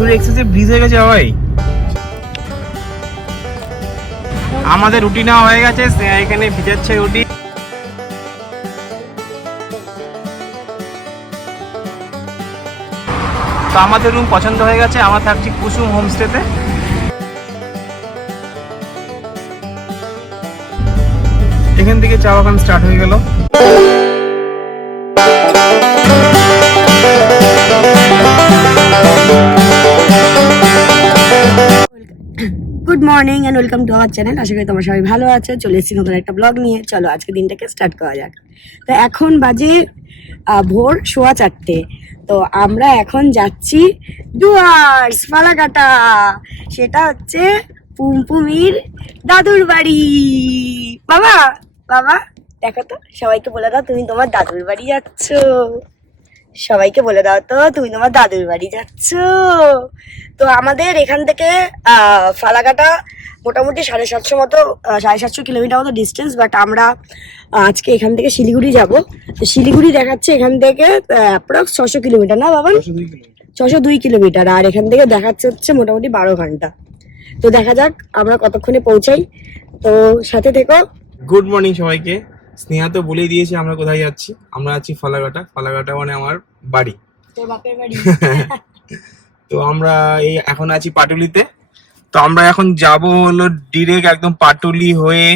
বেলঘড়ি এক্সপ্রেসে ব্রিজ হয়ে গেছে ভাই। আমাদের রুটি নেওয়া হয়ে গেছে, এখানে ভিজাচ্ছে রুটি। তো আমাদের রুম পছন্দ হয়ে গেছে, আমরা থাকছি কুসুম হোমস্টেতে। এখান থেকে চা বাগান স্টার্ট হয়ে গেল। Good morning and welcome to our channel. আশা করি তোমরা সবাই ভালো আছো। চলে এসেছি নতুন একটা ব্লগ নিয়ে। চলো আজকে দিনটাকে স্টার্ট করা যাক। তো এখন বাজে ভোর 4:15। তো আমরা এখন যাচ্ছি ডুয়ার্স ফালাকাটা। সেটা হচ্ছে পুমপুমির দাদুর বাড়ি। বাবা বাবা দেখো তো, সবাইকে বলে দাও তুমি তোমার দাদুর বাড়ি যাচ্ছ। সবাইকে বলে দাও তো তুমি তোমার দাদুর বাড়ি যাচ্ছ। তো আমাদের এখান থেকে ফালাকাটা মোটামুটি 750 মতো 750 কিলোমিটার মতো ডিস্টেন্স। বাট আমরা আজকে এখান থেকে শিলিগুড়ি যাব। তো শিলিগুড়ি দেখাচ্ছে এখান থেকে অ্যাপ্রক্স 600 কিলোমিটার, না বাবা? 602 কিলোমিটার। আর এখান থেকে দেখাচ্ছে হচ্ছে মোটামুটি 12 ঘন্টা। তো দেখা যাক আমরা কতক্ষণে পৌঁছাই। তো সাথে থেকো। গুড মর্নিং সবাইকে। স্নেহা তো বলেই দিয়েছে আমরা কোথায় যাচ্ছি। আমরা আছি ফালাকাটা। ফালাকাটা মানে আমার বাড়ি, তোর বাপের বাড়ি। তো আমরা এই এখন আছি পাটুলিতে। তো আমরা এখন যাব হলো ডিরেক্ট একদম পাটুলি হয়ে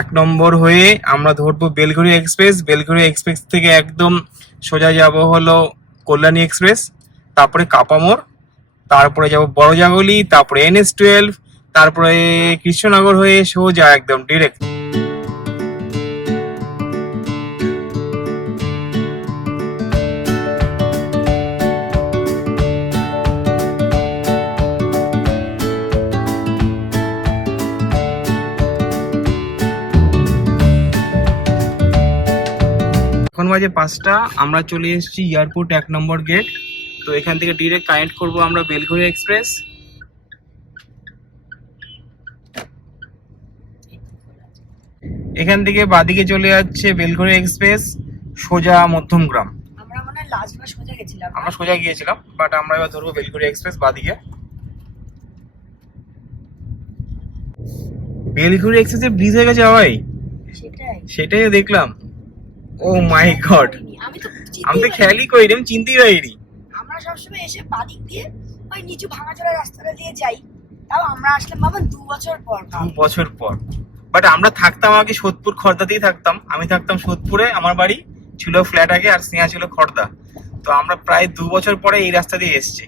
1 নম্বর হয়ে আমরা ধরবো বেলঘড়ি এক্সপ্রেস। বেলঘড়ি এক্সপ্রেস থেকে একদম সোজা যাব হলো কল্যাণী এক্সপ্রেস, তারপরে কাপামোড়, তারপরে যাব বড়জাগলি, তারপরে NH12, তারপরে কৃষ্ণনগর হয়ে সোজা একদম ডিরেক্ট। এখন বাজে 5টা। আমরা চলে এসেছি এয়ারপোর্ট 1 নম্বর গেট। তো এখান থেকে ডিরেক্ট কানেক্ট করবো আমরা বেলঘড়ি এক্সপ্রেস। এখান থেকে বাদিকে চলে যাচ্ছে বেলঘড়ি এক্সপ্রেস সোজা মধ্যমগ্রাম। আমরা মনে হয় লাস্টবার সোজা গেছিলাম। আমরা সোজা গিয়েছিলাম, বাট আমরা এবার ধরবো বেলঘড়ি এক্সপ্রেস বাদিকে। বেলঘড়ি এক্সপ্রেসে ব্রিজ হয়ে গেছে ভাই। সেটাই দেখলাম। ও মাই গড, আমি তো খেয়ালই করিনি, আমি চিনতেই পারিনি। আমরা সবসময় এসে বাদিক দিয়ে ওই নিচু ভাঙাচোরা রাস্তাটা দিয়ে যাই। তাও আমরা আসলাম বাবা 2 বছর পর। 2 বছর পর। বাট আমরা থাকতাম আগে সোদপুর খড়দাতেই থাকতাম। আমি থাকতাম সোদপুরে, আমার বাড়ি ছিল ফ্ল্যাট আগে, আর স্নেহা ছিল খড়দা। তো আমরা প্রায় 2 বছর পরে এই রাস্তা দিয়ে এসেছি।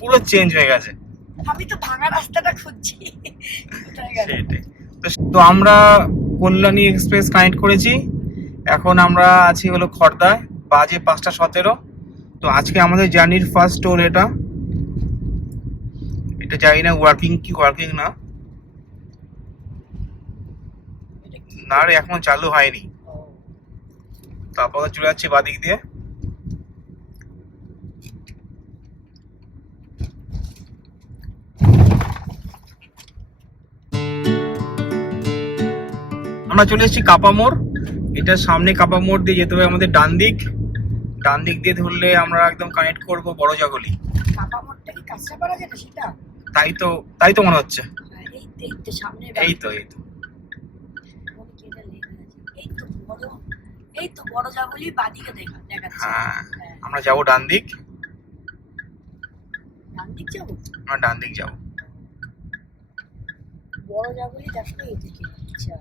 পুরো চেঞ্জ হয়ে গেছে। আমি তো ভাঙা রাস্তাটা খুঁজছি। সেটাই। তো আমরা কল্যাণী এক্সপ্রেস কানেক্ট করেছি। এখন আমরা আছি হলো খড়দায়, বাজে 5:17। তো আজকে আমাদের জার্নির ফার্স্ট টোল এটা। এটা জানি না ওয়ার্কিং কি ওয়ার্কিং না, না রে এখন চালু হয়নি। তারপর চলে যাচ্ছে বাদিক দিয়ে। আমরা চলে এসেছি কাপামোড়। এটা সামনে কাপামোড় দিয়ে যেতে হবে আমাদের ডান দিক। ডান দিক দিয়ে ধরলে আমরা একদম কানেক্ট করব বড়জাগলি। কাপামোড়টা কি কাঁচরাপাড়া যেটা সেটা? তাই তো মনে হচ্ছে। এই তো সামনে। এই তো বড়জাগলি বাদিকে দেখাচ্ছে। হ্যাঁ, আমরা যাব ডান দিক। ডান দিক যাব? আমরা ডান দিক যাব। বড়জাগলি দেখো এইদিকে। আচ্ছা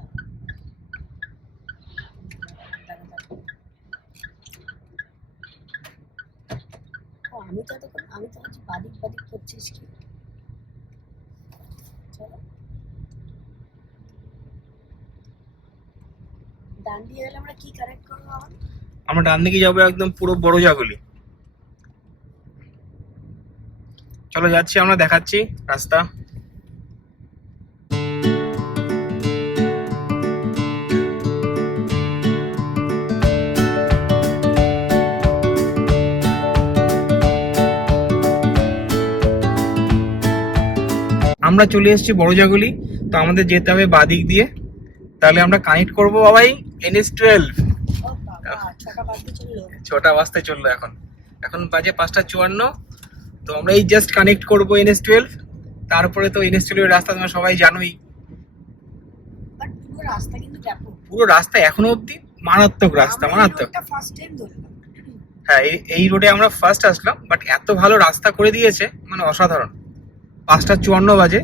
আমি তো হচ্ছে বাদিক করছিস কি? চলো ডান দিয়ে গেলে আমরা কি কানেক্ট করবো? আমরা ডান দিকে যাবো একদম পুরো বড়জাগলি। চলো যাচ্ছি, আমরা দেখাচ্ছি রাস্তা। আমরা চলে এসেছি বড়জাগলি। তো আমাদের যেতে হবে বাদিক দিয়ে, তাহলে আমরা কানেক্ট করবো বাবাই NH12। 6টা বাজতে চললো এখন। এখন বাজে 5:54। তো আমরা এই জাস্ট কানেক্ট করবো NH12, তারপরে তো NH12 এর রাস্তা তোমরা সবাই জানোই। বাট পুরো রাস্তা কিন্তু ব্যাপক। পুরো রাস্তা এখনো অব্দি মারাত্মক রাস্তা, মারাত্মক। ফার্স্ট টাইম ধরলাম। হ্যাঁ, এই রোডে আমরা ফার্স্ট আসলাম, বাট এত ভালো রাস্তা করে দিয়েছে, মানে অসাধারণ। 5:54 বাজে,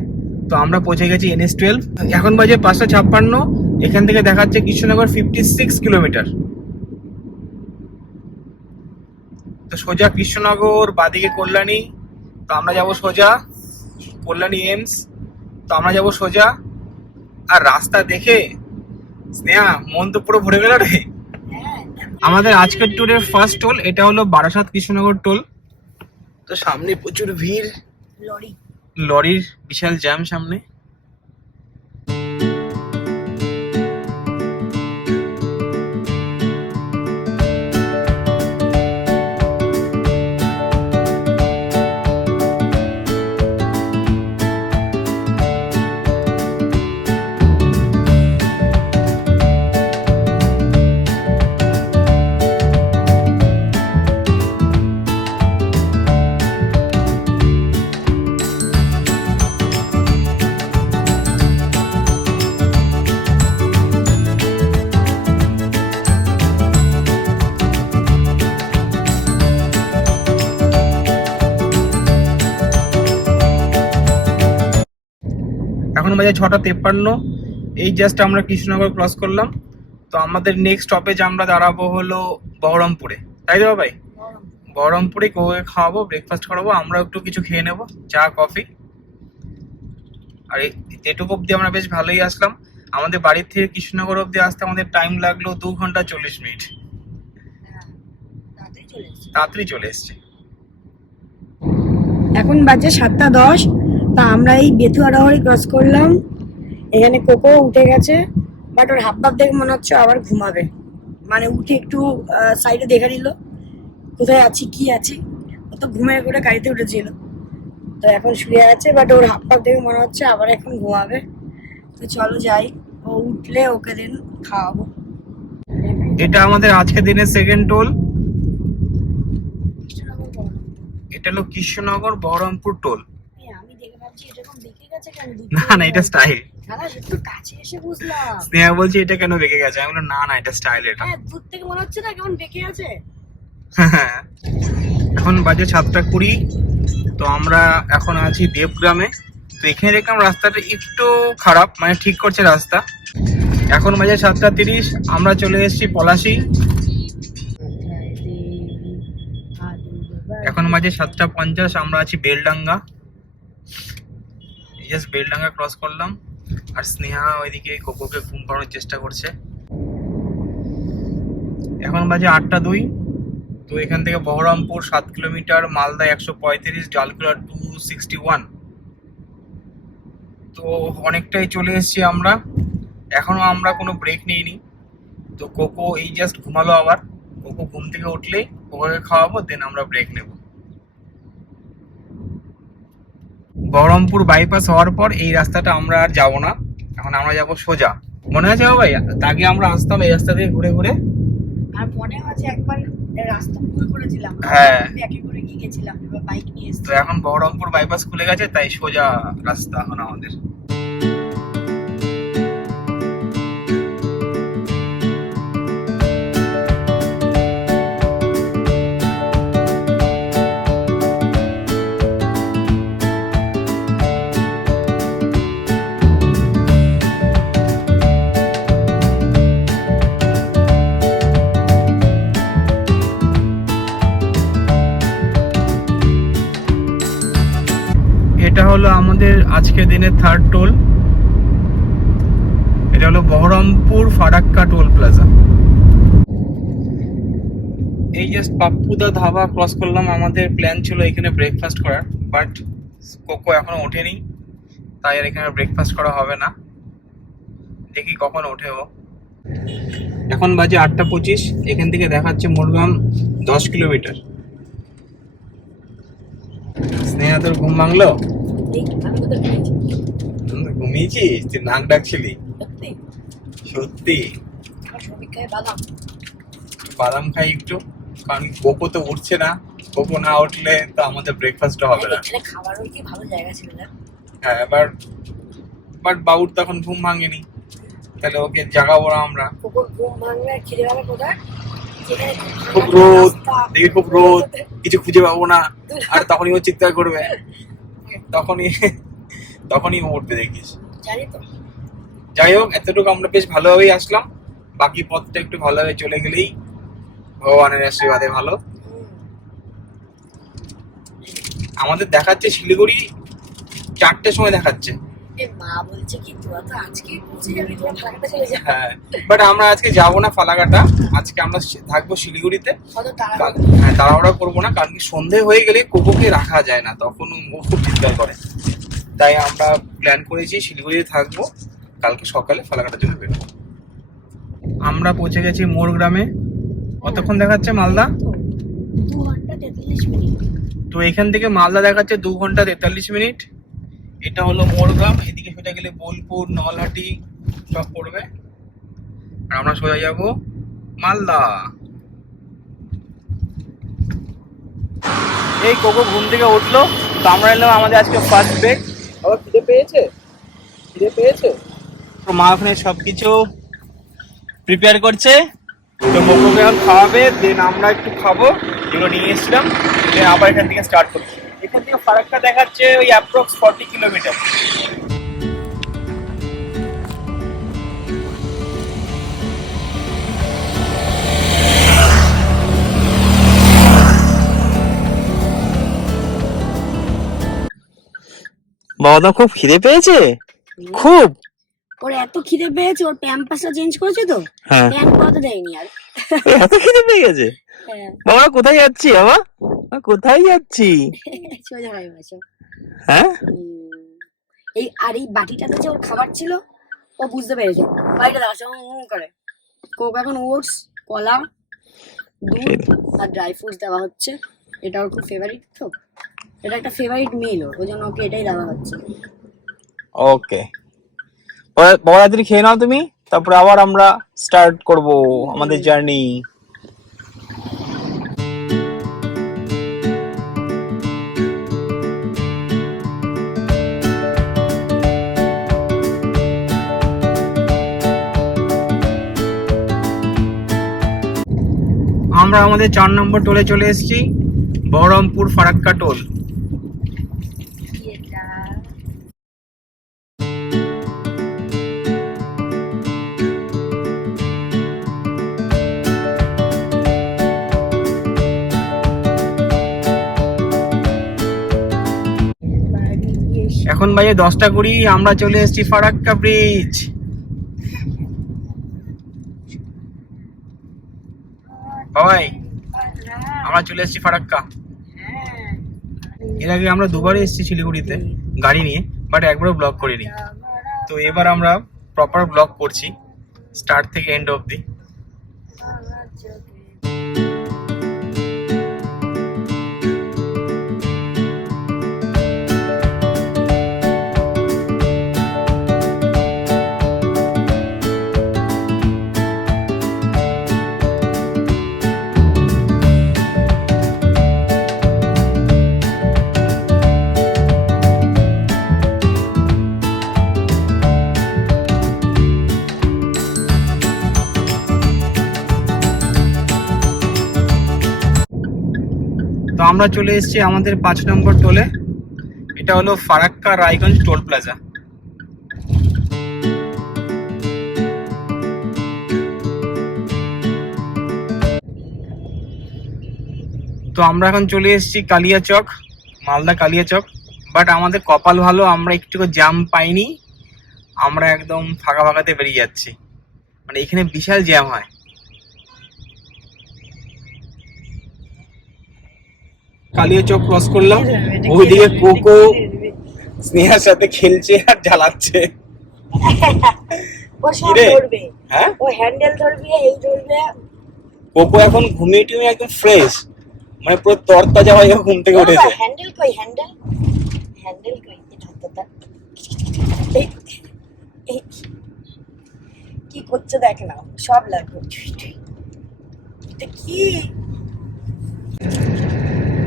তো আমরা পৌঁছে গেছি NH12। এখন বাজে 5:56। এখান থেকে দেখাচ্ছে কৃষ্ণনগর 56 কিলোমিটার। তো সোজা কৃষ্ণনগর, বাদিকে কল্যাণী, তো আমরা যাব সোজা কল্যাণী এমস, তো আমরা যাব সোজা। আর রাস্তা দেখে স্নেহা মন তো পুরো ভরে গেল রে। আমাদের আজকের ট্যুরের ফার্স্ট টোল এটা হলো বারাসাত কৃষ্ণনগর টোল। তো সামনে প্রচুর ভিড়, লরির বিশাল জ্যাম সামনে। এখন বাজে 6:53। এই জাস্ট আমরা কৃষ্ণনগর ক্রস করলাম। তো আমাদের নেক্সট স্টপেজ আমরা দাঁড়াবো হলো বহরমপুরে, তাই তো ভাই? বহরমপুরে কোকে খাওয়াবো, ব্রেকফাস্ট করাবো, আমরা একটু কিছু খেয়ে নেবো, চা কফি। আর এটুকু অব্দি আমরা বেশ ভালোই আসলাম। আমাদের বাড়ির থেকে কৃষ্ণনগর অব্দি আসতে আমাদের টাইম লাগলো 2 ঘন্টা 40 মিনিট। তাড়াতাড়ি চলে এসছে। এখন বাজে 7:10। তা আমরা এই বেথুয়াডাহরি ক্রস করলাম। এখানে কোকো উঠে গেছে, বাট ওর হাব ভাব দেখে মনে হচ্ছে আবার ঘুমাবে। মানে উঠে একটু সাইডে দেখে নিল কোথায় আছি কি আছি। ও তো ঘুমিয়ে করে গাড়িতে উঠেছিল, তো এখন শুয়ে আছে, বাট ওর হাব ভাব দেখে মনে হচ্ছে আবার এখন ঘুমাবে। তো চলো যাই, ও উঠলে ওকে দিন খাওয়াবো। এটা আমাদের আজকের দিনের সেকেন্ড টোল। এটা হলো কৃষ্ণনগর বহরমপুর টোল। আমি দেখে ভাবছি এরকম বেঁকে গেছে কেন? না না, এটা স্টাইল। দাদা একটু কাছে এসে বুঝলাম। স্নেহা বলছে এটা কেন বেঁকে গেছে, আমি বললাম না না, এটা স্টাইল। এটা হ্যাঁ, দূর থেকে মনে হচ্ছে না কেমন বেঁকে আছে। এখন বাজে 7:20। তো আমরা এখন আছি দেবগ্রামে। তো এখানে দেখলাম রাস্তাটা একটু খারাপ, মানে ঠিক করছে রাস্তা। এখন বাজে 7:30। আমরা চলে এসেছি পলাশি। এখন বাজে 7:50। আমরা আছি বেলডাঙ্গা। জাস্ট বেলডাঙ্গা ক্রস করলাম। আর স্নেহা ওইদিকে কোকোকে ঘুম পাড়ানোর চেষ্টা করছে। এখন বাজে 8:02। তো এখান থেকে বহরমপুর 7 কিলোমিটার, মালদা 135, ডালকুলা 261। তো অনেকটাই চলে এসেছি আমরা। এখনো আমরা কোনো ব্রেক নিইনি। তো কোকো এই জাস্ট ঘুমালো আবার। কোকো ঘুম থেকে উঠলেই কোকোকে খাওয়াবো, দেন আমরা ব্রেক নেব। বহরমপুর বাইপাস হওয়ার পর এই রাস্তাটা আমরা আর যাবো না, এখন আমরা যাব সোজা। মনে আছে ভাই, আগে আমরা আসতাম এই রাস্তা দিয়ে ঘুরে ঘুরে। আর মনে আছে একবার রাস্তা ভুল করেছিলাম। হ্যাঁ, ব্যাকে করে গিয়েছিলাম, এবার বাইক নিয়ে এসেছি। তো এখন বহরমপুর বাইপাস খুলে গেছে, তাই সোজা রাস্তা এখন আমাদের। এটা হলো আমাদের আজকের দিনের থার্ড টোল। এটা হলো বহরমপুর ফারাক্কা টোল প্লাজা। এই জাস্ট পাপ্পুদা ধাবা ক্রস করলাম। আমাদের প্ল্যান ছিল এখানে ব্রেকফাস্ট করার, বাট কোকো এখনো ওঠেনি, তাই আর এখানে ব্রেকফাস্ট করা হবে না। দেখি কখন ওঠে ও। এখন বাজে 8:25। এখান থেকে দেখাচ্ছে মোরগ্রাম 10 কিলোমিটার। স্নেহা তোর ঘুম ভাঙলো? ঘুমিয়েছিস? তুই নাক ডাকছিলি? সত্যি? বাদাম খাই একটু, কারণ কোকো তো উঠছে না, কোকো না উঠলে তো আমাদের ব্রেকফাস্টটা হবে না। এখানে খাবারও কি ভালো জায়গা ছিল না? হ্যাঁ, বাট বাবুর তখন ঘুম ভাঙেনি, তাহলে ওকে জাগাবো না আমরা। কুকুর ঘুম ভাঙবে আর খিদে পাবে কোথায়? যেখানে খুব ফাঁকা রোদ, রাস্তা, দেখি খুব রোদ, কিছু খুঁজে পাবো না, আর তখনই ও চিৎকার করবে, তখনই ও উঠবে দেখিস। জানি তো। যাই হোক, এতটুকু আমরা বেশ ভালোভাবেই আসলাম, বাকি পথটা একটু ভালোভাবে চলে গেলেই ভগবানের আশীর্বাদে ভালো। আমাদের দেখাচ্ছে শিলিগুড়ি 4টের সময় দেখাচ্ছে। মা বলছে কি তোরা তো আজকে পৌঁছে যাবি, তোরা ফালাকাটা চলে যা। হ্যাঁ, বাট আমরা আজকে যাবো না ফালাকাটা, আজকে আমরা থাকবো শিলিগুড়িতে। কত তাড়া। হ্যাঁ, তাড়াহুড়া করবো না, কারণ কি সন্ধে হয়ে গেলে কোকোকে রাখা যায় না, তখন ও খুব চিৎকার করে। তাই আমরা প্ল্যান করেছি শিলিগুড়িতে থাকবো, কালকে সকালে ফালাকাটার জন্য বেরোবো। আমরা পৌঁছে গেছি মোর গ্রামে। কতক্ষণ দেখাচ্ছে মালদা? 2 ঘন্টা 43 মিনিট। তো এখান থেকে মালদা দেখাচ্ছে 2 ঘন্টা 43 মিনিট। এটা হলো মোরগ্রাম, এদিকে সোজা গেলে বোলপুর, নলহাটি সব পড়বে, আর আমরা সোজা যাবো মালদা। এই কোকো ঘুম থেকে উঠলো, তো আমরা এলাম আমাদের আজকে ফার্স্ট ব্রেক। আবার খিদে পেয়েছে, তো মা ওখানে সবকিছু প্রিপেয়ার করছে, তো কোকোকে এখন খাওয়াবে, দেন আমরা একটু খাবো যেগুলো নিয়ে এসেছিলাম, দেন আবার এখান থেকে স্টার্ট করবো। এখান থেকে ফারাক্কা দেখাচ্ছে ওই অ্যাপ্রক্স 40 কিলোমিটার। বাবা, খুব খিদে পেয়েছে, খুব। ওর এত খিদে পেয়েছে, ওর প্যাম্পাসটা চেঞ্জ করেছে তো, হ্যাঁ, প্যান্ট পরাতে দেয়নি আর। এত খিদে পেয়ে গেছে। হ্যাঁ, বাবা কোথায় যাচ্ছি? বাবা কোথায় যাচ্ছি? সোজা হয়ে বসো। হ্যাঁ, এই বাটিটাতে যে ওর খাবার ছিল, ও বুঝতে পেরেছে। বাড়িটা দাও করে কোক এখন ওটস, কলা, দুধ আর ড্রাই ফ্রুটস দেওয়া হচ্ছে। এটা ওর খুব ফেভারিট, তো এটা একটা ফেভারিট মিল ওর, ওই জন্য ওকে এটাই দেওয়া হচ্ছে। ওকে, বাবা তাড়াতাড়ি খেয়ে নাও তুমি, তারপরে আবার আমরা স্টার্ট করব আমাদের জার্নি। আমরা আমাদের 4 নম্বর টোলে চলে এসেছি, বহরমপুর ফারাক্কা টোল। এখন বাজে 10টা 20, আমরা চলে এসেছি ফারাক্কা ব্রিজ। বাবাই, আমরা চলে এসেছি ফারাক্কা। এর আগে আমরা দুবারই এসেছি শিলিগুড়িতে গাড়ি নিয়ে, বাট একবারও ব্লগ করিনি। তো এবার আমরা প্রপার ব্লগ করছি, স্টার্ট থেকে এন্ড অবধি। তো আমরা চলে এসেছি আমাদের 5 নম্বর টোলে, এটা হলো ফারাক্কা রায়গঞ্জ টোল প্লাজা। তো আমরা এখন চলে এসেছি কালিয়াচক, মালদা কালিয়াচক। বাট আমাদের কপাল ভালো, আমরা একটু জ্যাম পাইনি, আমরা একদম ফাঁকা ফাঁকাতে বেরিয়ে যাচ্ছি, মানে এখানে বিশাল জ্যাম হয়। কালিয়াচক ক্রস করলাম, ওইদিকে কোকো স্নেহার সাথে খেলছে আর জ্বালাচ্ছে। ও সব কিরে? ধরবে, হ্যাঁ, ও হ্যান্ডেল ধরবে, এই ধরবে। কোকো এখন ঘুমিয়ে টুমিয়ে একদম ফ্রেশ, মানে পুরো তরতাজা হয়ে ঘুম থেকে উঠেছে। হ্যান্ডেল কই, হ্যান্ডেল হ্যান্ডেল কই, এই কি করছে দেখ না, সব লাগবে। এটা কি?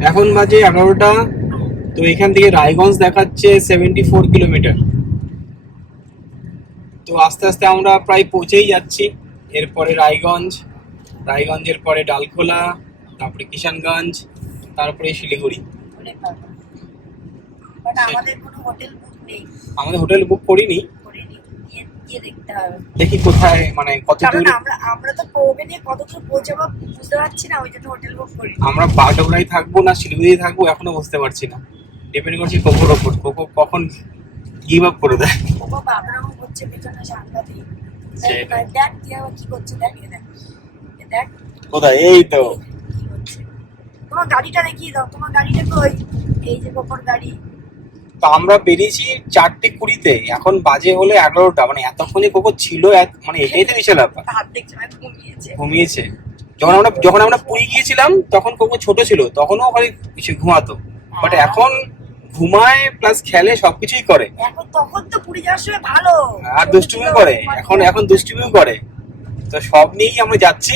এখন বাজে 11টা। তো এখান থেকে রায়গঞ্জ দেখাচ্ছে 74 কিলোমিটার। তো আস্তে আস্তে আমরা প্রায় পৌঁছেই যাচ্ছি। এরপরে রায়গঞ্জের পরে ডালখোলা, তারপরে কিষানগঞ্জ, তারপরে শিলিগুড়ি। বাট আমাদের কোনো হোটেল বুক নেই, আমাদের হোটেল বুক করিনি, করিনি, গিয়ে দেখতে হবে। দেখি কোথায় মানে কত কারণ দূর। আমরা তো ওকে নিয়ে কত দূর পৌঁছাবো বুঝতে পারছি না, ওই জন্য হোটেল বুক করি। আমরা বাগডোগরায় থাকবো না শিলিগুড়ি থাকবো এখনো বুঝতে পারছি না। ডিপেন্ড করছে কোকোর ওপর, কোকো কখন গিভ আপ করে দেয়। বাবা বাবরাও হচ্ছে পেছনে সাংঘাতিক। সেটাই। দেখ তুই আবার কি করছে, দেখ এ দেখ, এ দেখ কোথায়? এই তো। কি করছে। তোমার গাড়িটা দেখিয়ে দাও, তোমার গাড়িটা কই? এই যে গোপর গাড়ি। তো আমরা বেরিয়েছি 4:20-তে, এখন বাজে হলো 11টা। মানে এতক্ষণে কোকো ছিল মানে এটাই তো বিশাল ব্যাপার। হাত দেখছে না, ঘুমিয়েছে। ঘুমিয়েছে। যখন আমরা পুরী গিয়েছিলাম তখন কোকো ছোট ছিল, তখনও খালি ঘুমাতো। বাট এখন ঘুমায় প্লাস খেলে, সবকিছুই করে। এখন তখন তো পুরী যাওয়ার সময় ভালো আর দুষ্টুমি করে, এখন দুষ্টুমিও করে। তো সব নিয়েই আমরা যাচ্ছি।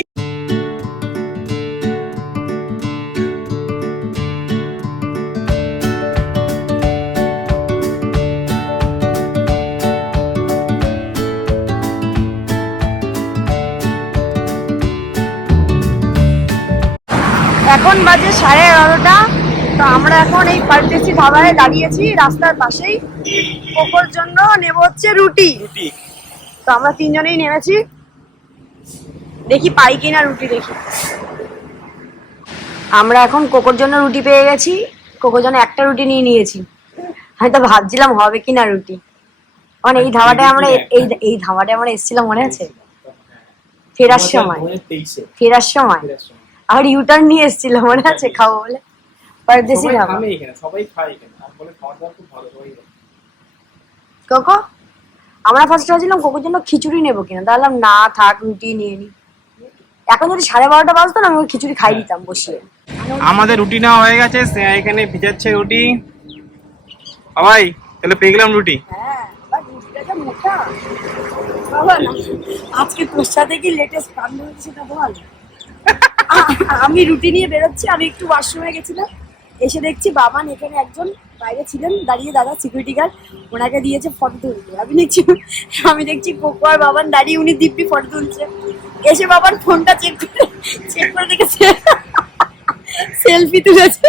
এখন বাজে 11:30। তো আমরা এখন এই পারদেশি ধাবায় দাঁড়িয়েছি রাস্তার পাশেই। কোকোর জন্য নেব হচ্ছে রুটি। তো আমরা তিনজনেই নেমেছি, দেখি পাই কিনা রুটি, দেখি। আমরা এখন কোকোর জন্য রুটি পেয়ে গেছি, কোকোর জন্য একটা রুটি নিয়ে নিয়েছি। হয়তো ভাবছিলাম হবে কিনা রুটি, মানে এই ধাবাটায় আমরা এই ধাবাটায় আমরা এসেছিলাম, মনে আছে? ফেরার সময় আর ইউটার্ন নিয়ে এসেছিলাম, মনে আছে? খাবো বলে পারদেশি ধাবা। সবাই খায় এখানে, আর বলে খাওয়া দাওয়া খুব ভালো। কোকো, আমরা ফার্স্ট ভাবছিলাম কোকোর জন্য খিচুড়ি নেবো কিনা, তাহলে না থাক রুটি নিয়ে নি। এখন যদি 12:30 বাজতো না, আমি ওকে খিচুড়ি খাই দিতাম বসিয়ে। আমাদের রুটি নেওয়া হয়ে গেছে, এখানে ভিজাচ্ছে রুটি। সবাই তাহলে পেয়ে গেলাম রুটি। হ্যাঁ, বাট রুটিটা যা মোটা বাবা না। আজকে তোর সাথে কি লেটেস্ট কান বলছি সেটা বল। আমি রুটি নিয়ে বেরোচ্ছি, আমি একটু ওয়াশরুমে গেছিলাম, এসে দেখছি বাবান এখানে একজন বাইরে ছিলেন দাঁড়িয়ে, দাদা সিকিউরিটি গার্ড, ওনাকে দিয়েছে ফটো তুলতে। আমি দেখছি কোকো আর বাবান দাঁড়িয়ে, উনি দিব্যি ফটো তুলছে। এসে বাবান ফোনটা চেক করে দেখেছে সেলফি তুলেছে।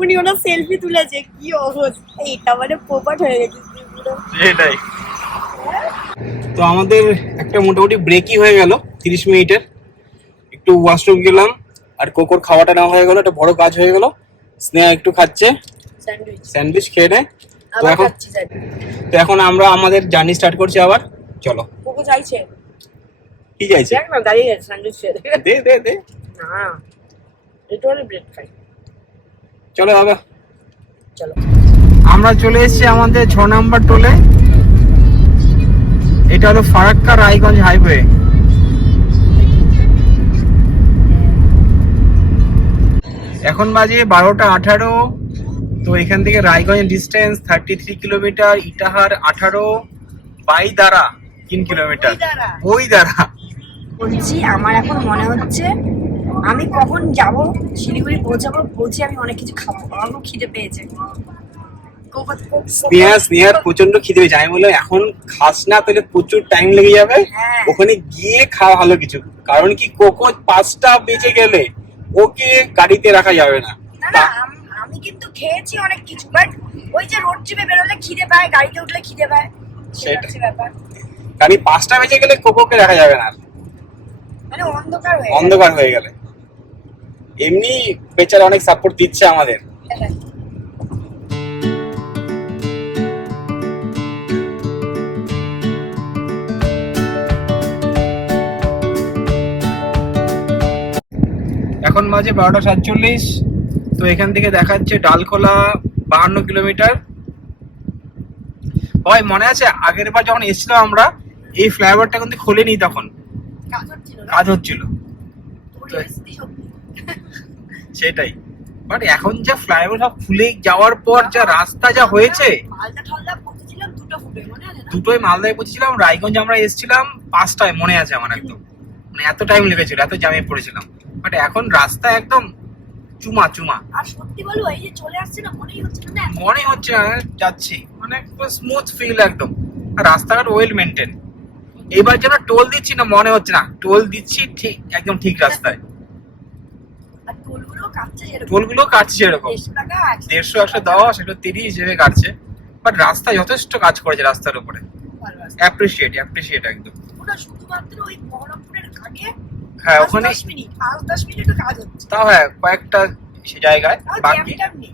উনি ওনার সেলফি তুলেছে, কি অবস্থা! এটা মানে পোপাট হয়ে গেছে পুরো। সেটাই। তো আমাদের একটা মোটামুটি ব্রেকই হয়ে গেল 30 মিনিটের। একটু ওয়াশরুম গেলাম, আর কোকোর খাওয়াটা নেওয়া হয়ে গেল, একটা বড় কাজ হয়ে গেল। স্নেহা একটু খাচ্ছে স্যান্ডউইচ খেয়ে নেয়। তো এখন আমরা আমাদের জার্নি স্টার্ট করছি আবার। চলো। কোকো চাইছে, কি চাইছে? দেখ না দাঁড়িয়ে স্যান্ডউইচ খেয়ে দে না, একটু ব্রেড খাই। চলো বাবা, চলো। আমরা চলে এসেছি আমাদের 6 নম্বর টোলে। এটা হলো ফারাক্কা রায়গঞ্জ হাইওয়ে। এখন বাজে 12:18। তো এখান থেকে Raiganj distance 33 kilometre, Itahar 18, বাইদারা 3 kilometre. ওই দ্বারা বলছি আমার এখন মনে হচ্ছে আমি কখন যাব, শিলিগুড়ি পৌঁছে আমি অনেক কিছু খাবো, আমার খুব খিদে পেয়েছে। স্নেহার প্রচন্ড খিদে পেয়েছে। আমি বললাম এখন খাস না, তাহলে প্রচুর টাইম লেগে যাবে। ওখানে গিয়ে খাওয়া ভালো কিছু, কারণ কি কোকো 5টা বেজে গেলে ওকে গাড়িতে রাখা যাবে না। আমি কিন্তু খেয়েছি অনেক কিছু, বাট ওই যে রোড ট্রিপে বেরোলে খিদে পায়, গাড়িতে উঠলে খিদে পায়, সেটা হচ্ছে ব্যাপার। গাড়ি 5টা বেজে গেলে কোকোকে রাখা যাবে না, মানে অন্ধকার হয়ে গেলে। এমনি বেচারা অনেক সাপোর্ট দিচ্ছে আমাদের। এখন বাজে 12:47। তো এখান থেকে দেখাচ্ছে ডালখোলা 52 কিলোমিটার। ভাই মনে আছে আগের বার যখন এসেছিলাম আমরা, এই ফ্লাইওভারটা কিন্তু খোলেনি, তখন কাজ হচ্ছিল। সেটাই। বাট এখন যা ফ্লাইওভার সব খুলে যাওয়ার পর যা রাস্তা যা হয়েছে, দুটোই মালদায় পৌঁছেছিলাম, রায়গঞ্জ আমরা এসেছিলাম 5টায়, মনে আছে আমার একদম। মানে এত টাইম লেগেছিল, এত জামে পড়েছিলাম। বাট এখন রাস্তা একদম চুমা চুমা। আর সত্যি বলো এই যে চলে আসছে না, মনেই হচ্ছে না মনে হচ্ছে না যাচ্ছি, মানে স্মুথ ফিল একদম। আর রাস্তাঘাট ওয়েল মেনটেন। এবার যেন টোল দিচ্ছি না মনে হচ্ছে না, টোল দিচ্ছি ঠিক একদম ঠিক রাস্তায়। আর টোলগুলো কাটছে যেরকম, টোলগুলো কাটছে এরকম 150 টাকা 150 110 130 হিসেবে কাটছে। বাট রাস্তা যথেষ্ট কাজ করেছে রাস্তার উপরে, ভালো আছে। অ্যাপ্রিশিয়েট একদম। ওটা শুধুমাত্র ওই বহরমপুরের আগে হ্যাঁ ওখানে 5-10 মিনিট কাজ হচ্ছে, তাও হ্যাঁ কয়েকটা সে জায়গায়, তাও বাকি জ্যাম নেই।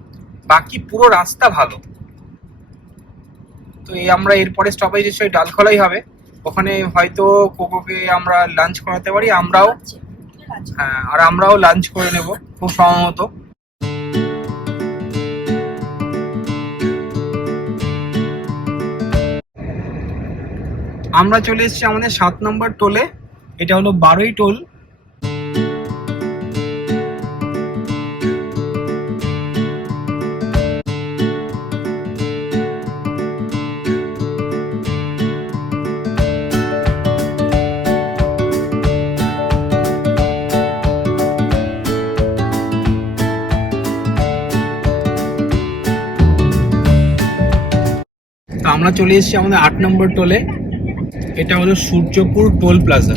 বাকি পুরো রাস্তা ভালো। তো এই আমরা এরপরে স্টপেজ নিশ্চয়ই ডালখোলাই হবে, ওখানে হয়তো কোকোকে আমরা লাঞ্চ করাতে পারি, আমরাও হ্যাঁ, আর আমরাও লাঞ্চ করে নেব খুব সম্ভবত। আমরা চলে এসেছি আমাদের 7 নম্বর টোলে, এটা হলো 12ই টোল। তো আমরা চলে এসেছি আমাদের 8 নম্বর টোলে, এটা হলো সূর্যপুর টোল প্লাজা।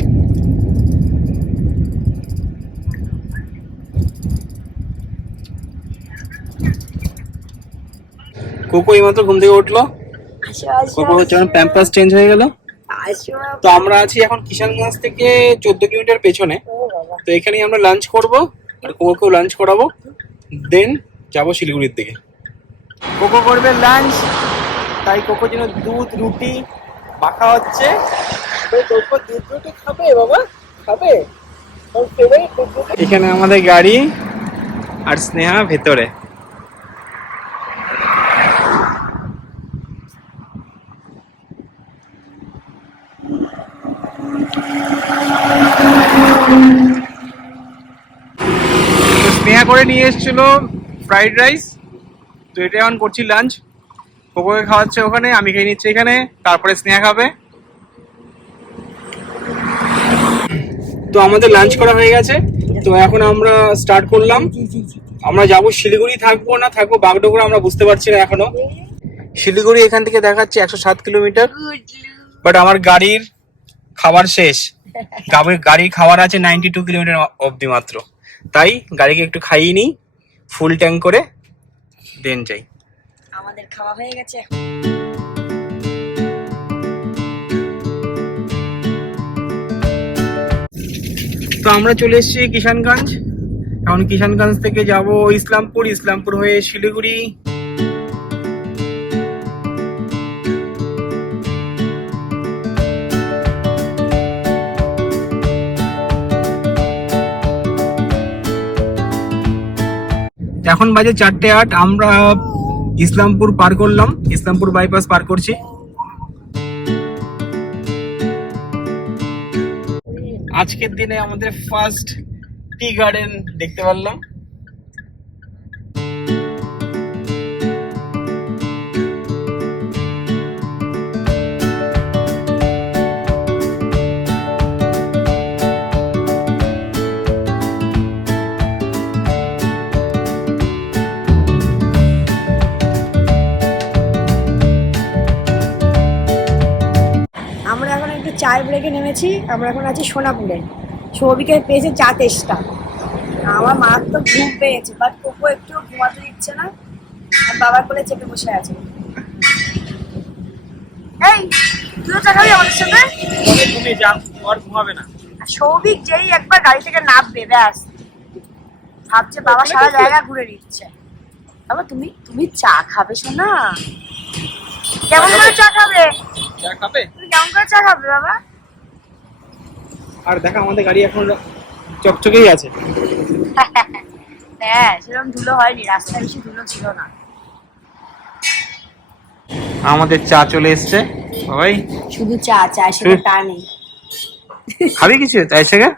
কোকো এইমাত্র ঘুম থেকে উঠলো, কোকো হচ্ছে প্যাম্পাস চেঞ্জ হয়ে গেল। তো আমরা আছি এখন কিষানগঞ্জ থেকে 14 কিলোমিটার পেছনে। তো এখানেই আমরা লাঞ্চ করব, আর কোকোকেও লাঞ্চ করাবো, দেন যাবো শিলিগুড়ির দিকে। কোকো করবে লাঞ্চ, তাই কোকোর জন্য দুধ রুটি মাখা হচ্ছে। কোকো দুধ রুটি খাবে বাবা, খাবে? এখানে আমাদের গাড়ি আর স্নেহা ভেতরে। স্নেহা করে নিয়ে এসেছিল ফ্রাইড রাইস, তো এটা এখন করছি লাঞ্চ। কোকোকে খাওয়াচ্ছে ওখানে, আমি খেয়ে নিচ্ছি এখানে, তারপরে স্নেহা খাবে। তো আমাদের লাঞ্চ করা হয়ে গেছে, তো এখন আমরা স্টার্ট করলাম। আমরা যাব শিলিগুড়ি, থাকবো না থাকবো বাগডোগরা আমরা বুঝতে পারছি না এখনো। শিলিগুড়ি এখান থেকে দেখাচ্ছে 107 কিলোমিটার, বাট আমার গাড়ির খাবার শেষ। গাড়ির খাবার আছে 92 কিলোমিটার অবধি মাত্র, তাই গাড়িকে একটু খাইয়ে নিই ফুল ট্যাঙ্ক করে, দেন যাই। আমাদের খাওয়া হয়ে গেছে। তো আমরা চলে এসেছি কিষানগঞ্জ, এখন কিষানগঞ্জ থেকে যাব ইসলামপুর, ইসলামপুর হয়ে শিলিগুড়ি। এখন বাজে 4:08, আমরা ইসলামপুর পার করলাম, ইসলামপুর বাইপাস পার করছি। আজকের দিনে আমাদের ফার্স্ট টি গার্ডেন দেখতে পারলাম। আমরা এখন একটু চায় ব্রেকে নেমেছি, আমরা এখন আছি সোনাপুরে। সৌভিকে পেয়েছে চা তেষ্টা, আমার মা তো ঘুম পেয়েছে, বাট কোকো একটু ঘুমাতে দিচ্ছে না, আর বাবার কোলে চেপে বসে আছে। এই তুইও চা খাবি আমাদের সঙ্গে? ঘুমাবে না। আর সৌভিক যেই একবার গাড়ি থেকে নামবে ব্যাস ভাবছে বাবা সারা জায়গা ঘুরে দিচ্ছে। বাবা তুমি তুমি চা খাবে শোনা? কেমন করে চা খাবে? চা খাবে? তুমি কেমন করে চা খাবে বাবা? আর দেখা আমাদের গাড়ি এখন চকচকেই আছে। হ্যাঁ সেরকম ধুলো হয়নি, রাস্তায় বেশি ধুলো ছিল না। আমাদের চা চলে এসছে ভাই, শুধু চা, চা সেটা তা নেই। খাবি কিছু চাই থেকে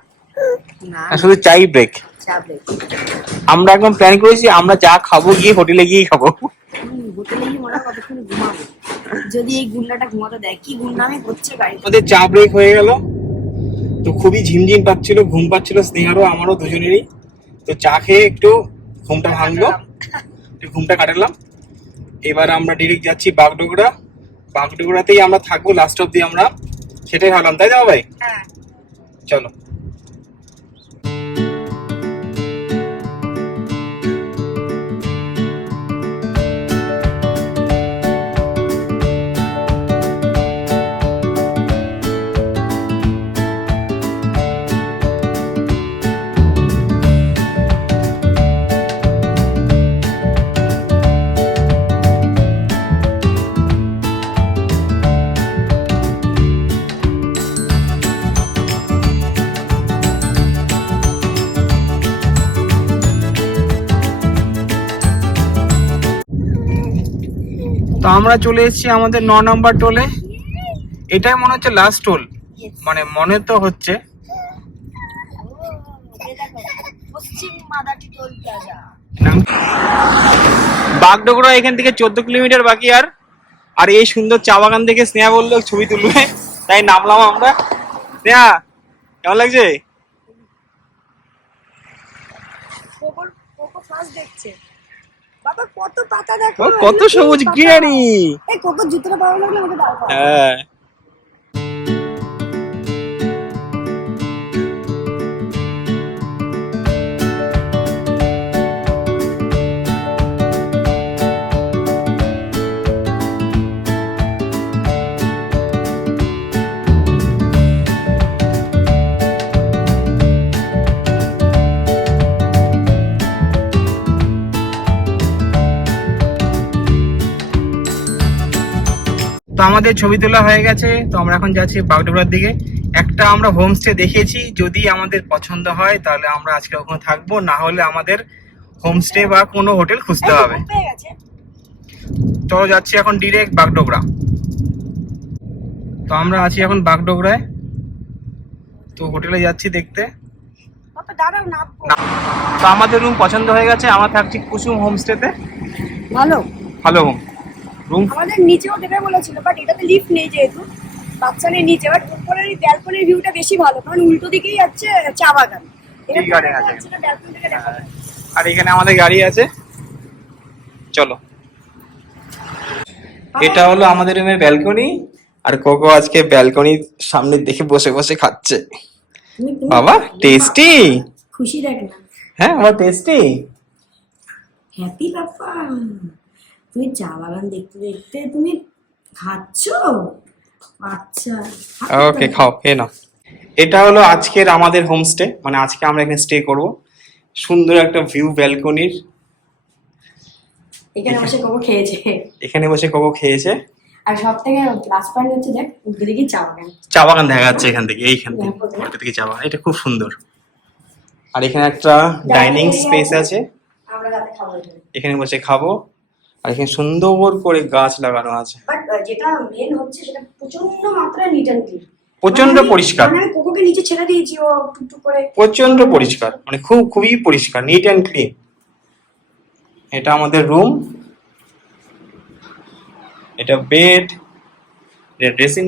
না শুধু চাই ব্রেক। চা ব্রেক। আমরা একদম প্ল্যান করেছি আমরা যা খাবো গিয়ে হোটেলে গিয়েই খাবো। হোটেলে গিয়ে মনে হয় কতক্ষণ ঘুমাবো, যদি এই গুন্ডাটা ঘুমাতে দেয়। কি গুন্ডামি হচ্ছে গাড়ি। আমাদের চা ব্রেক হয়ে গেল, তো খুবই ঝিমঝিম পাচ্ছিল, ঘুম পাচ্ছিল স্নেহারও আমারও দুজনেরই। তো চা খেয়ে একটু ঘুমটা ভাঙলো, ঘুমটা কাটালাম। এবার আমরা ডিরেক্ট যাচ্ছি বাগডোগরা। বাগডোগরাতেই আমরা থাকবো লাস্ট অব্দি, আমরা সেটাই ভাবলাম, তাই না ভাই? হ্যাঁ। চলো। তো আমরা চলে এসেছি আমাদের 9 নম্বর টোলে। এটাই মনে হচ্ছে লাস্ট টোল, মানে মনে তো হচ্ছে। বাগডোগরা এখান থেকে 14 কিলোমিটার বাকি। আর আর এই সুন্দর চা বাগান দেখে স্নেহা বললো ছবি তুলবে, তাই নামলাম আমরা। স্নেহা কেমন লাগছে? কত সবুজ গ্রিনারি। হ্যাঁ, তো আমাদের ছবি তোলা হয়ে গেছে। তো আমরা এখন যাচ্ছি বাগডোগরার দিকে। একটা আমরা হোমস্টে দেখিয়েছি, যদি আমাদের পছন্দ হয় তাহলে আমরা আজকে ওখানে থাকবো, না হলে আমাদের হোমস্টে বা কোনো হোটেল খুঁজতে হবে। চলো যাচ্ছি এখন ডিরেক্ট বাগডোগরা। তো আমরা আছি এখন বাগডোগরায়, তো হোটেলে যাচ্ছি দেখতে। তো আমাদের রুম পছন্দ হয়ে গেছে, আমরা থাকছি কুসুম হোমস্টেতে। ভালো ভালো রুম। আমাদের নিচেও দেবে বলেছিল, বাট এটাতে লিফট নেই, যেহেতু বাচ্চা নেই নিচে। বাট উপরের এই ব্যালকনির ভিউটা বেশি ভালো, কারণ উল্টো দিকেই যাচ্ছে চা বাগান। আর এখানে আমাদের গাড়ি আছে। চলো, এটা হলো আমাদের রুমের ব্যালকনি। আর কোকো আজকে ব্যালকনির সামনে দেখে বসে বসে খাচ্ছে। বাবা টেস্টি, খুশি দেখ না। হ্যাঁ আমার টেস্টি। হ্যাপি বাবা, তুমি চা বাগান দেখতে দেখতে তুমি খাচ্ছো। আচ্ছা ওকে, খাও, এ নাও। এটা হলো আজকের আমাদের হোমস্টে, মানে আজকে আমরা এখানে স্টে করব। সুন্দর একটা ভিউ ব্যালকনির। এখানে বসে কোকো খেয়েছে। এখানে বসে কোকো খেয়েছে। আর সব থেকে প্লাস পয়েন্ট হচ্ছে দেখ উল্টোদিকে চা বাগান। চা বাগান দেখা যাচ্ছে এখান থেকে, এইখান থেকে ওটা থেকে চা বাগান, এটা খুব সুন্দর। আর এখানে একটা ডাইনিং স্পেস আছে, আমরা রাতে খাবো এখানে। এখানে বসে খাবো। আর এখানে সুন্দর করে গাছ লাগানো আছে। বাট যেটা মেন হচ্ছে সেটা প্রচন্ড মাত্রায় নিট অ্যান্ড ক্লিন, প্রচন্ড পরিষ্কার। মানে কোকোকে নিচে ছেড়ে দিয়েছি, ও টুকটুক করে। প্রচন্ড পরিষ্কার, মানে খুবই পরিষ্কার, নিট অ্যান্ড ক্লিন। এটা আমাদের রুম, এটা বেড, এটা ড্রেসিং,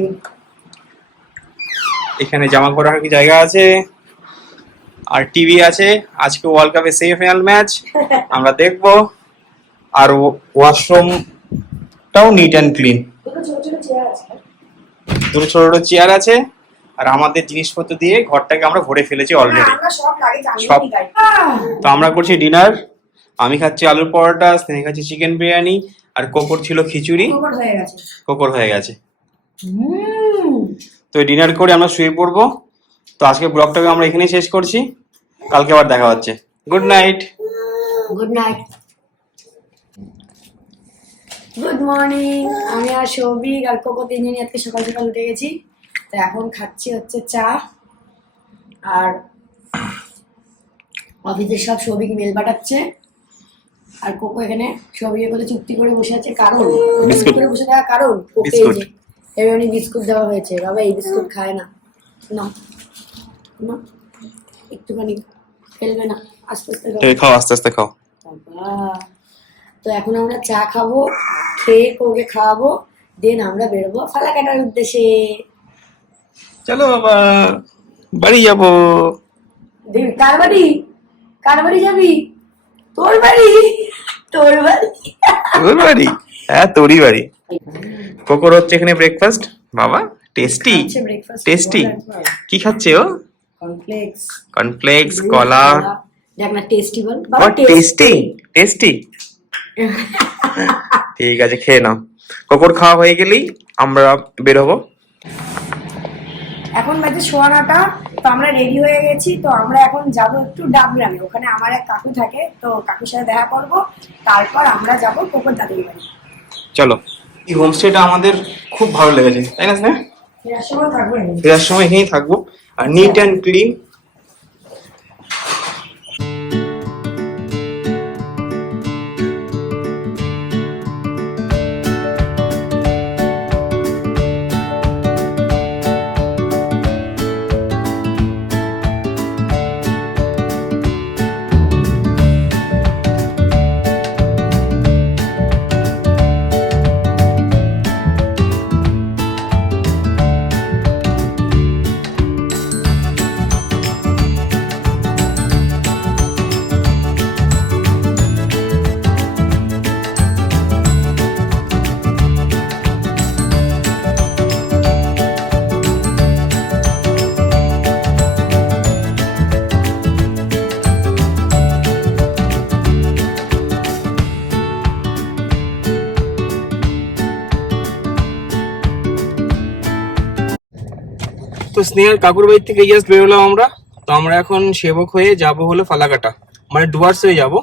এখানে জামা পরার কি জায়গা আছে, আর টিভি আছে। আজকে ওয়ার্ল্ড কাপের সেমিফাইনাল ম্যাচ আমরা দেখবো। আর ওয়াশরুমটাও নিট অ্যান্ড ক্লিন। দুটো ছোট ছোট চেয়ার আছে। দুটো ছোট ছোট চেয়ার আছে। আর আমাদের জিনিসপত্র দিয়ে ঘরটাকে আমরা ভরে ফেলেছি অলরেডি। আমরা সব লাগেজ সব। আনলাম গাড়ি। তো আমরা করছি ডিনার। আমি খাচ্ছি আলুর পরোটা, স্নেহা খাচ্ছি চিকেন বিরিয়ানি, আর কোকোর ছিল খিচুড়ি। কোকোর হয়ে গেছে। কোকোর হয়ে গেছে। তো ডিনার করে আমরা শুয়ে পড়বো। তো আজকে ব্লগটাকে আমরা এখানেই শেষ করছি, কালকে আবার দেখা হচ্ছে। Good night. Good night. Good morning. আমি আর সৌভিক আর কোকো তিনজনই আজকে সকাল সকাল উঠে গেছি। তো এখন খাচ্ছি হচ্ছে চা। আর অফিসের সব সৌভিক মেল পাঠাচ্ছে। আর কোকো এখানে সৌভিকের কথা চুক্তি করে বসে আছে, কারণ চুক্তি করে বসে থাকার কারণ ওকে এই যে এমনি বিস্কুট দেওয়া হয়েছে। বাবা এই বিস্কুট খায় না, না না একটুখানি ফেলবে না, আস্তে আস্তে খাও, আস্তে আস্তে খাও। বাবা, তো এখন আমরা চা খাবো, খেয়ে কোকে খাওয়াবো, দেন আমরা বেরোবো ফালাকাটার উদ্দেশ্যে। চলো বাবা, বাড়ি যাবো। কার বাড়ি? কার বাড়ি যাবি? তোর বাড়ি, তোর বাড়ি। তোর বাড়ি? হ্যাঁ তোরই বাড়ি। কোকোর হচ্ছে এখানে ব্রেকফাস্ট। বাবা টেস্টি ব্রেকফাস্ট টেস্টি। কি খাচ্ছে ও? কর্নফ্লেক্স, কর্নফ্লেক্স, কলা। দেখ না টেস্টি বল ও বাবা, টেস্টি টেস্টি। ঠিক আছে খেয়ে নাও। কোকোর খাওয়া হয়ে গেলেই আমরা বেরোবো। এখন বাজে 9:15, তো আমরা রেডি হয়ে গেছি। তো আমরা এখন যাব একটু ডাবগ্রামে, ওখানে আমার এক কাকু থাকে, তো কাকুর সাথে দেখা করব, তারপর আমরা যাব কোকোর দাদুর বাড়ি। চলো। এই হোমস্টেটা আমাদের খুব ভালো লেগেছে, তাই না স্নেহা? ফেরার সময় থাকবো এখানে। ফেরার সময় এখানেই থাকবো, আর নিট অ্যান্ড ক্লিন। তো স্নেহার কাকুর বাড়ি থেকে জাস্ট বেরোলাম আমরা। তো আমরা এখন সেবক হয়ে যাব হলো ফালাকাটা, মানে ডুয়ার্স হয়ে যাব।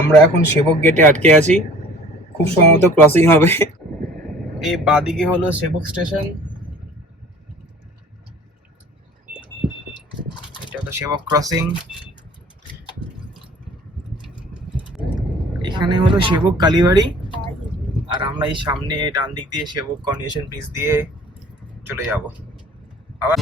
আমরা এখন সেবক গেটে আটকে আছি, খুব সম্ভবত ক্রসিং হবে। এই বাদিকে হলো সেবক স্টেশন, এটা হলো সেবক ক্রসিং। এখানে হলো সেবক কালীবাড়ি, আর আমরা এই সামনে ডান দিক দিয়ে সেবক কর্নিয়েশন ব্রিজ দিয়ে চলে যাব আবার।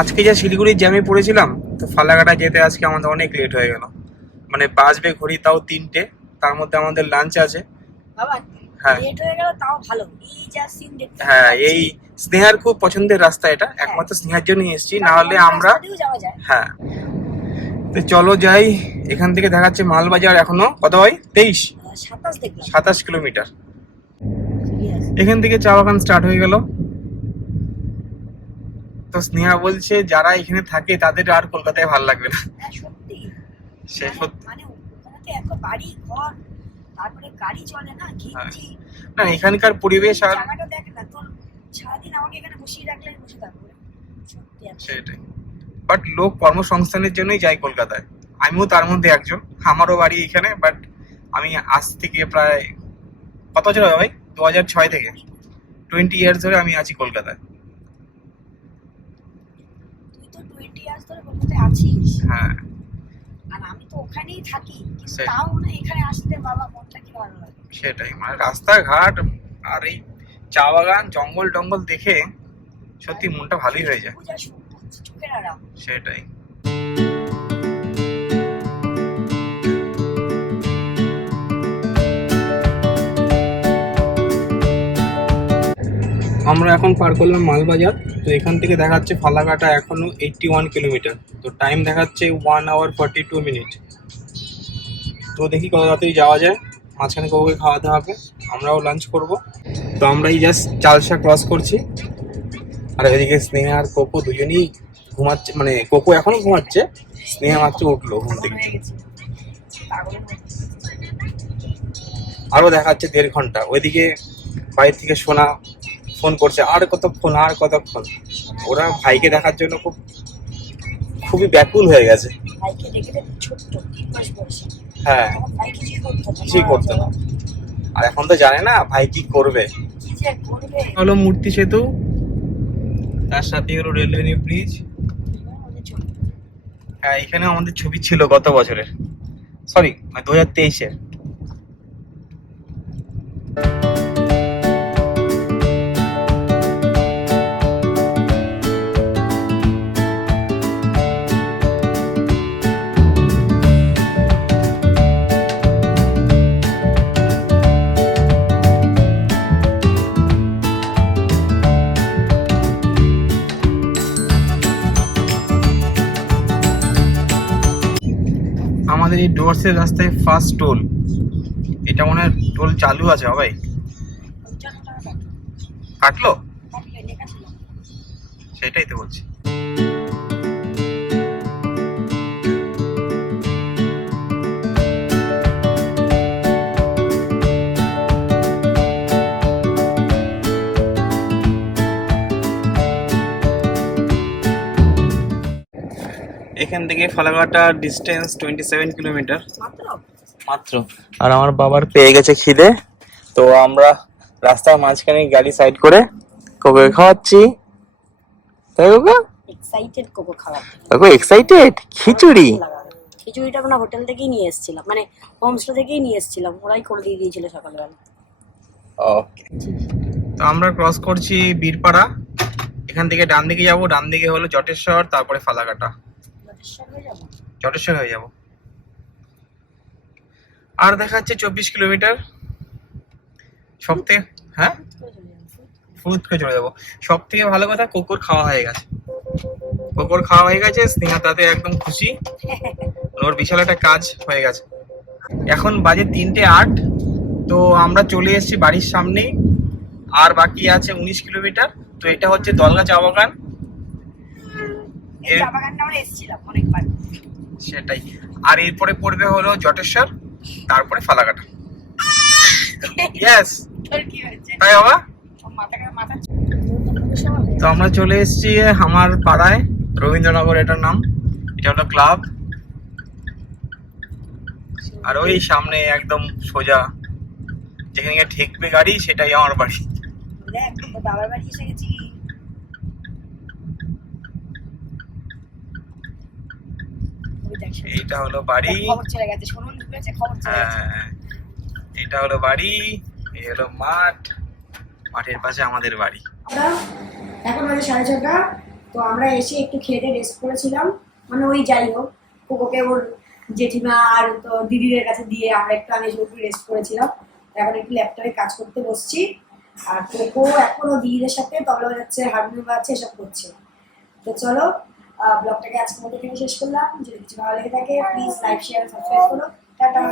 আজকে যা শিলিগুড়ির জ্যামে পড়েছিলাম, তো ফালাকাটা যেতে আজকে আমাদের অনেক লেট হয়ে গেল। মানে বাজবে ঘড়ি তাও 3টে, তার মধ্যে আমাদের লাঞ্চ আছে। বাবা হ্যাঁ লেট হয়ে গেল তাও ভালো, এই যা সিন দেখতে হ্যাঁ, এই স্নেহার খুব পছন্দের রাস্তা এটা, একমাত্র স্নেহার জন্যই এসেছি, না হলে আমরা। যাওয়া যায়। হ্যাঁ তো চলো যাই। এখান থেকে দেখাচ্ছে মালবাজার, এখনো কত হয়? 27 দেখলাম। 27 কিলোমিটার। এখান থেকে চা বাগান স্টার্ট হয়ে গেল। তো স্নেহা বলছে যারা এখানে থাকে তাদের আর কলকাতায় ভালো লাগবে না। হ্যাঁ সত্যি, সে সত্যি। মানে ওখানে এত বাড়ি ঘর, তারপরে গাড়ি চলে না, ঘিঞ্জি। না এখানকার পরিবেশ আর জায়গাটা দেখ না, তোর সারাদিন আমাকে এখানে বসিয়ে রাখলে আমি বসে থাকবো। সত্যি সেটাই। বাট লোক কর্মসংস্থানের জন্যই যায় কলকাতায়, আমিও তার মধ্যে একজন। আমারও বাড়ি এখানে, বাট আমি আজ থেকে প্রায় কত বছর হবে ভাই, 2006 থেকে 20 ইয়ার্স ধরে আমি আছি কলকাতায়। তুই তো 20 ইয়ার্স ধরে কলকাতায় আছিস। হ্যাঁ আর আমি তো ওখানেই থাকি, কিন্তু সেটাই। তাও না এখানে আসতে বাবা মনটা কি ভালো লাগে। সেটাই, মানে রাস্তাঘাট আর এই চা বাগান জঙ্গল টঙ্গল দেখে সত্যি মনটা ভালোই হয়ে যায়। পূজা সবুজ চোখের আরাম। সেটাই। আমরা এখন পার করলাম মালবাজার। তো এখান থেকে দেখাচ্ছে ফালাকাটা এখনো 81 কিলোমিটার। তো টাইম দেখাচ্ছে 1 hour 42 মিনিট। তো দেখি কত তাড়াতাড়ি যাওয়া যায়। মাঝখানে কাউকে খাওয়াতে হবে, আমরাও লাঞ্চ করব। তো আমরা এই জাস্ট চালসা ক্রস করছি। আর ওইদিকে স্নেহা আর কোকো দুজনেই ঘুমাচ্ছে, মানে কোকো এখনো ঘুমাচ্ছে, স্নেহা মাত্র উঠলো ঘুম থেকে। আরো দেখাচ্ছে 1.5 ঘন্টা। ওইদিকে বাইরে থেকে সোনা ফোন করছে, আর কতক্ষণ আর কতক্ষণ। ওরা ভাইকে দেখার জন্য খুবই ব্যাকুল হয়ে গেছে। ভাইকে দেখে ছোট্ট 3 মাস বয়সী, হ্যাঁ, ভাই কিছুই করতো না। আর এখন তো জানে না ভাই কি করবে। কি যে করবে। হলো মূর্তি সেতু, তার সাথে হলো রেলওয়ে ব্রিজ। হ্যাঁ, এখানে আমাদের ছবি ছিল গত বছরের, সরি 2023-এর। আমাদের এই ডুয়ার্সের রাস্তায় ফার্স্ট টোল, এটা মনে হয় টোল চালু আছে ভাই। কাটলো? সেটাই তো বলছি। এখান থেকে ফালাকাটা ডিস্টেন্স 27 কিলোমিটার মাত্র। আর আমার বাবার পেয়ে গেছে খিদে, তো আমরা রাস্তার মাঝখানে গাড়ি সাইড করে কোকো খাওয়াচ্ছি, তাই কোকো? এক্সাইটেড কোকো খাওয়ার। Coco excited. খিচুড়ি, খিচুড়িটা আমরা হোটেল থেকেই নিয়ে এসেছিলাম, মানে হোমস্টে থেকেই নিয়ে এসেছিলাম, ওরাই করে দিয়ে দিয়েছিল সকালবেলা। ওকে। তো আমরা ক্রস করছি বীরপাড়া, এখান থেকে ডান দিকে যাব, ডান দিকে হলো জটেশ্বর, তারপরে ফালাকাটা। জটেশ্বর হয়ে যাব। আর দেখাচ্ছে 24 কিলোমিটার। সব থেকে, হ্যাঁ ফুট করে চলে যাবো। সব থেকে ভালো কথা, কোকোর খাওয়া হয়ে গেছে। কোকোর খাওয়া হয়ে গেছে, স্নেহা তাতে একদম খুশি, ওর বিশাল একটা কাজ হয়ে গেছে। এখন বাজে 3:08। তো আমরা চলে এসেছি বাড়ির সামনেই, আর বাকি আছে 19 কিলোমিটার। তো এটা হচ্ছে দলগা চা বাগান। সেটাই। আর এরপরে পড়বে হলো জটেশ্বর, তারপরে ফালাকাটা। ইয়েস, তাই বাবা। তো আমরা চলে এসেছি আমার পাড়ায়, রবীন্দ্রনগর এটার নাম। এটা হলো ক্লাব। আর ওই সামনে একদম সোজা যেখানে ঠেকবে গাড়ি, সেটাই আমার বাড়ি। বাবার বাড়ি এসে গেছি। এইটা হলো বাড়ি। খবর চলে গেছে, শুনুন ঢুকেছে, খবর চলে গেছে। হ্যাঁ, এটা হলো বাড়ি, এই হলো মাঠ, মাঠের পাশে আমাদের বাড়ি। এখন বাজে 6:30। তো আমরা এসে একটু খেতে রেস্ট করেছিলাম, মানে ওই যাই হোক কোকোকে ওর জেঠিমা আর তো দিদিদের কাছে দিয়ে আমরা একটু আগে একটু রেস্ট করেছিলাম। এখন একটু ল্যাপটপে কাজ করতে বসছি। আর কোকো এখনো দিদিদের সাথে তবলা বাজাচ্ছে, হারমোনিয়াম বাজাচ্ছে, এসব করছে। তো চলো ব্লগটাকে আজকের মধ্যে এখানে শেষ করলাম। যদি কিছু ভালো লেগে থাকে প্লিজ লাইক শেয়ার সাবস্ক্রাইব করো। টাটা।